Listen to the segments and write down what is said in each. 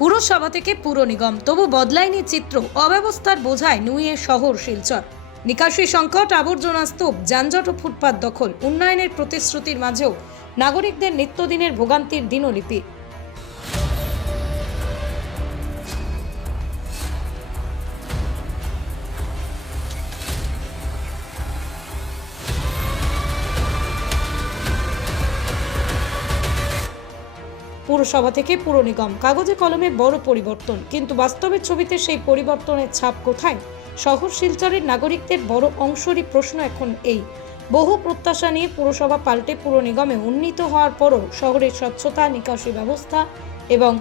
পুরসভা থেকে পুর নিগম, তবু বদলায়নি চিত্র। অব্যবস্থার বোঝায় নুয়ে শহর শিলচর। নিকাশি সংকট, আবর্জনা স্তূপ, যানজট ও ফুটপাত দখল। উন্নয়নের প্রতিশ্রুতির মাঝেও নাগরিকদের নিত্যদিনের ভোগান্তির দিনলিপি। পুরসভা থেকে পুর নিগম, কাগজে কলমে বড় পরিবর্তন, কিন্তু বাস্তবের ছবিতে সেই পরিবর্তনের ছাপ কোথায়? শহর শিলচরের নাগরিকদের বড় অংশেরই প্রশ্ন এখন এই। বহু প্রত্যাশা নিয়ে পুরসভা পাল্টে পুর নিগমে উন্নীত হওয়ার পরও শহরের স্বচ্ছতা, নিকাশি ব্যবস্থা এবং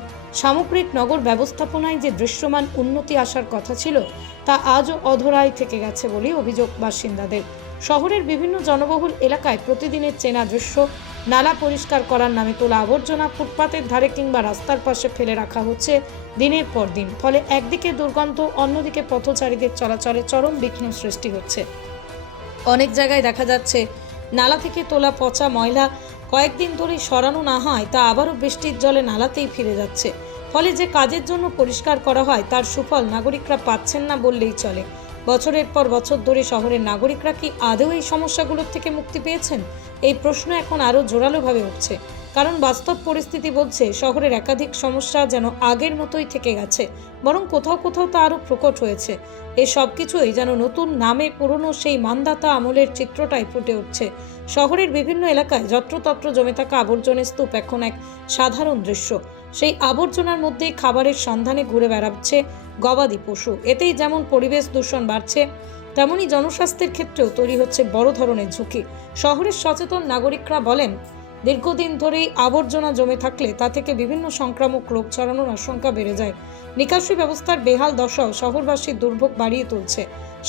সামগ্রিক নগর ব্যবস্থাপনায় যে দৃশ্যমান উন্নতি আসার কথা ছিল, তা আজও অধরাই থেকে গেছে বলে অভিযোগ বাসিন্দাদের। শহরের বিভিন্ন জনবহুল এলাকায় প্রতিদিনের চেনা দৃশ্য, নালা পরিষ্কার করার নামে তোলা আবর্জনা ফুটপাতের ধারে কিংবা রাস্তার পাশে ফেলে রাখা হচ্ছে দিনের পর দিন। ফলে একদিকে দুর্গন্ধ, অন্যদিকে পথচারীদের চলাচলে চরম বিঘ্ন সৃষ্টি হচ্ছে। অনেক জায়গায় দেখা যাচ্ছে নালা থেকে তোলা পচা ময়লা কয়েকদিন ধরে সরানো না হয়, তা আবারও বৃষ্টির জলে নালাতেই ফিরে যাচ্ছে। ফলে যে কাজের জন্য পরিষ্কার করা হয় তার সুফল নাগরিকরা পাচ্ছেন না বললেই চলে। বছরের পর বছর ধরে শহরের নাগরিকরা কি আদৌ এই সমস্যাগুলোর থেকে মুক্তি পেয়েছেন? এই প্রশ্ন এখন আরও জোরালোভাবে উঠছে, কারণ বাস্তব পরিস্থিতি বলছে শহরের একাধিক সমস্যা যেন আগের মতোই থেকে গেছে, বরং কোথাও কোথাও তা আরও প্রকট হয়েছে। এই সব কিছুই যেন নতুন নামে পুরনো সেই মানদাতা আমলের চিত্রটাই ফুটে উঠছে। শহরের বিভিন্ন এলাকায় যত্রতত্র জমে থাকা আবর্জনের স্তূপ এখন এক সাধারণ দৃশ্য। সেই আবর্জনার মধ্যেই খাবারের সন্ধানে ঘুরে বেড়াচ্ছে গবাদি পশু। এতেই যেমন পরিবেশ দূষণ বাড়ছে, তেমনি জনস্বাস্থ্যের ক্ষেত্রেও তৈরি হচ্ছে বড় ধরনের ঝুঁকি। শহরের সচেতন নাগরিকরা বলেন, দীর্ঘদিন ধরেই আবর্জনা জমে থাকলে তা থেকে বিভিন্ন সংক্রামক রোগ ছড়ানোর আশঙ্কা বেড়ে যায়। নিকাশি ব্যবস্থার বেহাল দশাও শহরবাসীর দুর্ভোগ বাড়িয়ে তুলছে।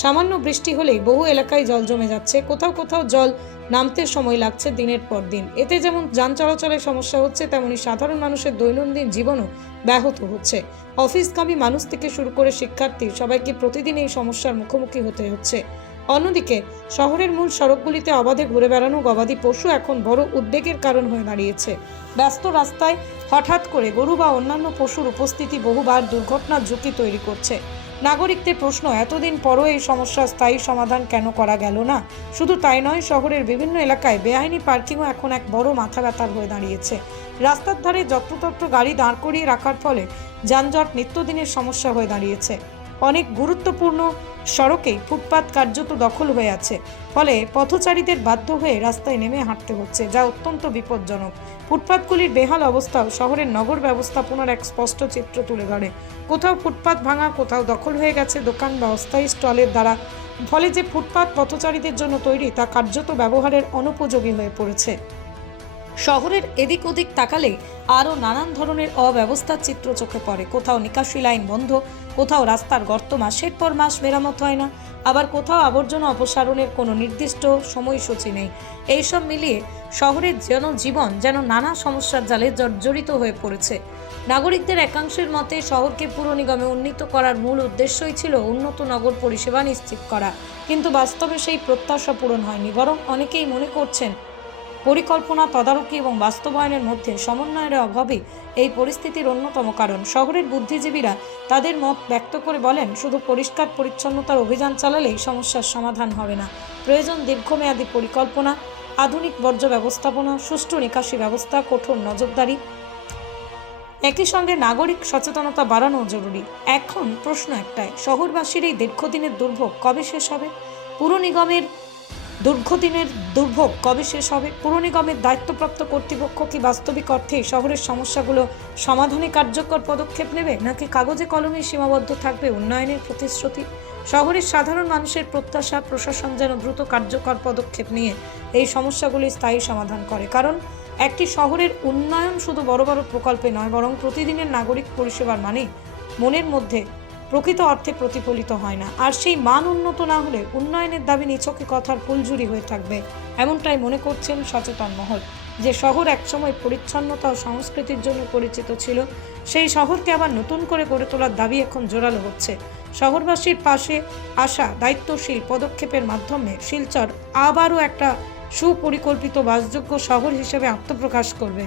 সামান্য বৃষ্টি হলেই বহু এলাকায় জল জমে যাচ্ছে, কোথাও কোথাও জল নামতে সময় লাগছে দিনের পর দিন। এতে যেমন যান চলাচলের সমস্যা হচ্ছে, তেমনি সাধারণ মানুষের দৈনন্দিন জীবনও ব্যাহত হচ্ছে। অফিসগামী মানুষ থেকে শুরু করে শিক্ষার্থী সবাইকে প্রতিদিন এই সমস্যার মুখোমুখি হতে হচ্ছে। অন্যদিকে শহরের মূল সড়কগুলিতে অবাধে ঘুরে বেড়ানো গবাদি পশু এখন বড় উদ্বেগের কারণ হয়ে দাঁড়িয়েছে। ব্যস্ত রাস্তায় হঠাৎ করে গরু বা অন্যান্য পশুর উপস্থিতি বহুবার দুর্ঘটনার ঝুঁকি তৈরি করছে। নাগরিকদের প্রশ্ন, এতদিন পরও এই সমস্যার স্থায়ী সমাধান কেন করা গেল না? শুধু তাই নয়, শহরের বিভিন্ন এলাকায় বেআইনি পার্কিংও এখন এক বড় মাথা ব্যথার হয়ে দাঁড়িয়েছে। রাস্তার ধারে যত্রতত্র গাড়ি দাঁড় করিয়ে রাখার ফলে যানজট নিত্যদিনের সমস্যা হয়ে দাঁড়িয়েছে। অনেক গুরুত্বপূর্ণ সড়কেই ফুটপাত কার্যত দখল হয়ে আছে, ফলে পথচারীদের বাধ্য হয়ে রাস্তায় নেমে হাঁটতে হচ্ছে, যা অত্যন্ত বিপজ্জনক। ফুটপাতগুলির বেহাল অবস্থাও শহরের নগর ব্যবস্থাপনার এক স্পষ্ট চিত্র তুলে ধরে। কোথাও ফুটপাত ভাঙা, কোথাও দখল হয়ে গেছে দোকান বা অস্থায়ী স্টলের দ্বারা। ফলে যে ফুটপাত পথচারীদের জন্য তৈরি, তা কার্যত ব্যবহারের অনুপযোগী হয়ে পড়েছে। শহরের এদিক ওদিক তাকালে আরও নানান ধরনের অব্যবস্থার চিত্র চোখে পড়ে। কোথাও নিকাশি লাইন বন্ধ, কোথাও রাস্তার গর্ত মাসের পর মাস মেরামত হয় না, আবার কোথাও আবর্জনা অপসারণের কোনো নির্দিষ্ট সময়সূচি নেই। এইসব মিলিয়ে শহরের জনজীবন যেন নানা সমস্যার জালে জর্জরিত হয়ে পড়েছে। নাগরিকদের একাংশের মতে শহরকে পুর নিগমে উন্নীত করার মূল উদ্দেশ্যই ছিল উন্নত নগর পরিষেবা নিশ্চিত করা, কিন্তু বাস্তবে সেই প্রত্যাশা পূরণ হয়নি। বরং অনেকেই মনে করছেন পরিকল্পনা, তদারকি এবং বাস্তবায়নের মধ্যে সমন্বয়ের অভাবই এই পরিস্থিতির অন্যতম কারণ। শহরের বুদ্ধিজীবীরা তাদের মত ব্যক্ত করে বলেন, শুধু পরিষ্কার পরিচ্ছন্নতার অভিযান চালালেই সমস্যার সমাধান হবে না। প্রয়োজন দীর্ঘমেয়াদী পরিকল্পনা, আধুনিক বর্জ্য ব্যবস্থাপনা, সুষ্ঠু নিকাশি ব্যবস্থা, কঠোর নজরদারি, একই সঙ্গে নাগরিক সচেতনতা বাড়ানো জরুরি। এখন প্রশ্ন একটাই, শহরবাসীর এই দীর্ঘদিনের দুর্ভোগ কবে শেষ হবে? পুর নিগমের দীর্ঘদিনের দুর্ভোগ কবে শেষ হবে? পুর নিগমের দায়িত্বপ্রাপ্ত কর্তৃপক্ষ কি বাস্তবিক অর্থে শহরের সমস্যাগুলো সমাধানে কার্যকর পদক্ষেপ নেবে, নাকি কাগজে কলমে সীমাবদ্ধ থাকবে উন্নয়নের প্রতিশ্রুতি? শহরের সাধারণ মানুষের প্রত্যাশা, প্রশাসন যেন দ্রুত কার্যকর পদক্ষেপ নিয়ে এই সমস্যাগুলি স্থায়ী সমাধান করে। কারণ একটি শহরের উন্নয়ন শুধু বড় বড় প্রকল্পে নয়, বরং প্রতিদিনের নাগরিক পরিষেবার মানে মনের মধ্যে প্রকৃত অর্থে প্রতিফলিত হয় না। আর সেই মান উন্নত না হলে উন্নয়নের দাবি নিছকে কথার ফুলঝুরি হয়ে থাকবে, এমনটাই মনে করছেন সচেতন মহল। যে শহর একসময় পরিচ্ছন্নতা ও সংস্কৃতির জন্য পরিচিত ছিল, সেই শহরকে আবার নতুন করে গড়ে তোলার দাবি এখন জোরালো হচ্ছে। শহরবাসীর পাশে আসা দায়িত্বশীল পদক্ষেপের মাধ্যমে শিলচর আবারও একটা সুপরিকল্পিত বাসযোগ্য শহর হিসেবে আত্মপ্রকাশ করবে।